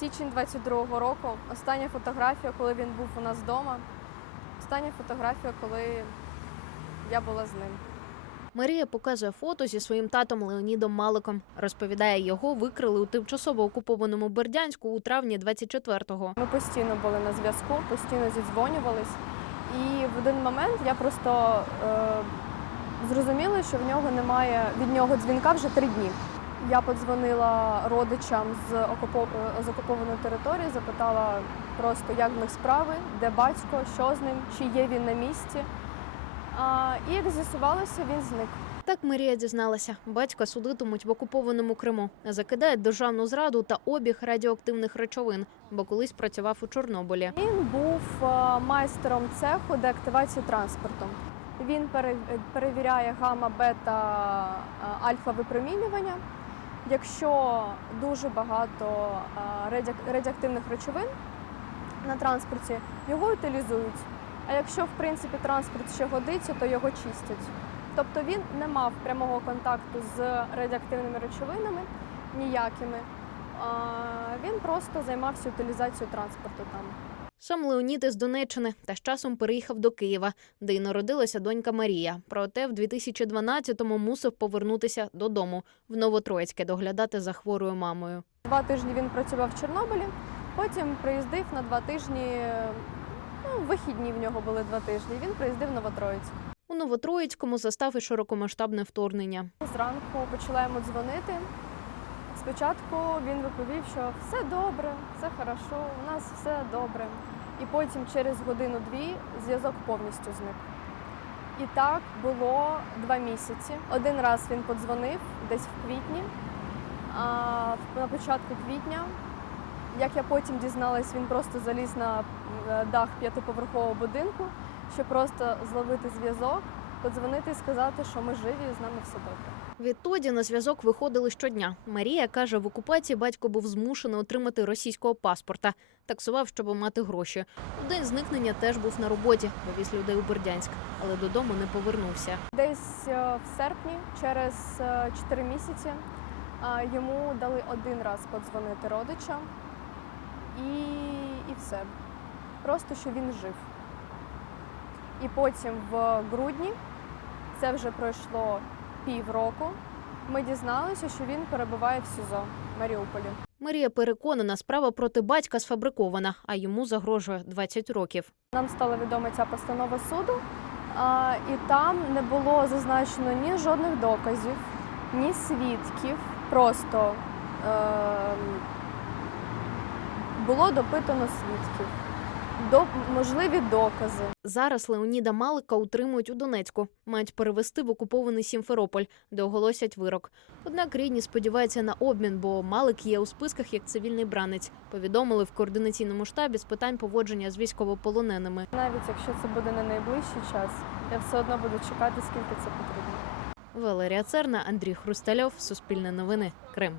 Січень 22-го року. Остання фотографія, коли він був у нас вдома. Остання фотографія, коли я була з ним. Марія показує фото зі своїм татом Леонідом Маликом. Розповідає, його викрили у тимчасово окупованому Бердянську у травні 24-го. Ми постійно були на зв'язку, постійно зідзвонювались. І в один момент я просто е, зрозуміла, що в нього немає від нього дзвінка вже три дні. Я подзвонила родичам з, е, з окупованої території, запитала просто, як в них справи, де батько, що з ним, чи є він на місці. А, і як з'ясувалося, він зник. Так Марія дізналася, батька судитимуть в окупованому Криму, закидають державну зраду та обіг радіоактивних речовин, бо колись працював у Чорнобилі. Він був е, майстером цеху деактивації транспорту. Він пере- перевіряє гамма, бета, е, альфа випромінювання. Якщо дуже багато радіоактивних речовин на транспорті, його утилізують. А якщо в принципі транспорт ще годиться, то його чистять. Тобто він не мав прямого контакту з радіоактивними речовинами ніякими. Він просто займався утилізацією транспорту там. Сам Леонід із Донеччини та з часом переїхав до Києва, де й народилася донька Марія. Проте в 2012-му мусив повернутися додому в Новотроїцьке доглядати за хворою мамою. Два тижні він працював в Чорнобилі, потім приїздив на два тижні. Ну, вихідні в нього були два тижні. Він приїздив в Новотроїцьк. У Новотроїцькому застав і широкомасштабне вторгнення. Зранку почала йому дзвонити. Спочатку він відповів, що все добре, все хорошо, у нас все добре. І потім через годину-дві зв'язок повністю зник. І так було два місяці. Один раз він подзвонив десь в квітні, а на початку квітня, як я потім дізналась, він просто заліз на дах п'ятиповерхового будинку, щоб просто зловити зв'язок, подзвонити і сказати, що ми живі, і з нами все добре. Відтоді на зв'язок виходили щодня. Марія каже, в окупації батько був змушений отримати російського паспорта. Таксував, щоб мати гроші. У день зникнення теж був на роботі, вивіз людей у Бердянськ, але додому не повернувся. Десь е, в серпні, через 4 місяці, е, йому дали один раз подзвонити родичам і, і все. Просто що він жив. І потім в грудні, це вже пройшло півроку, ми дізналися, що він перебуває в СІЗО в Маріуполі. Марія переконана, справа проти батька сфабрикована, а йому загрожує 20 років. Нам стала відома ця постанова суду, а, і там не було зазначено ні жодних доказів, ні свідків. Просто е, було допитано свідків, до, можливі докази. Зараз Леоніда Малика утримують у Донецьку, мають перевести в окупований Сімферополь, де оголосять вирок. Однак рідні сподіваються на обмін, бо Малик є у списках як цивільний бранець. Повідомили в координаційному штабі з питань поводження з військовополоненими. Навіть якщо це буде не найближчий час, я все одно буду чекати, скільки це потрібно. Валерія Церна, Андрій Хрустальов, Суспільне новини, Крим.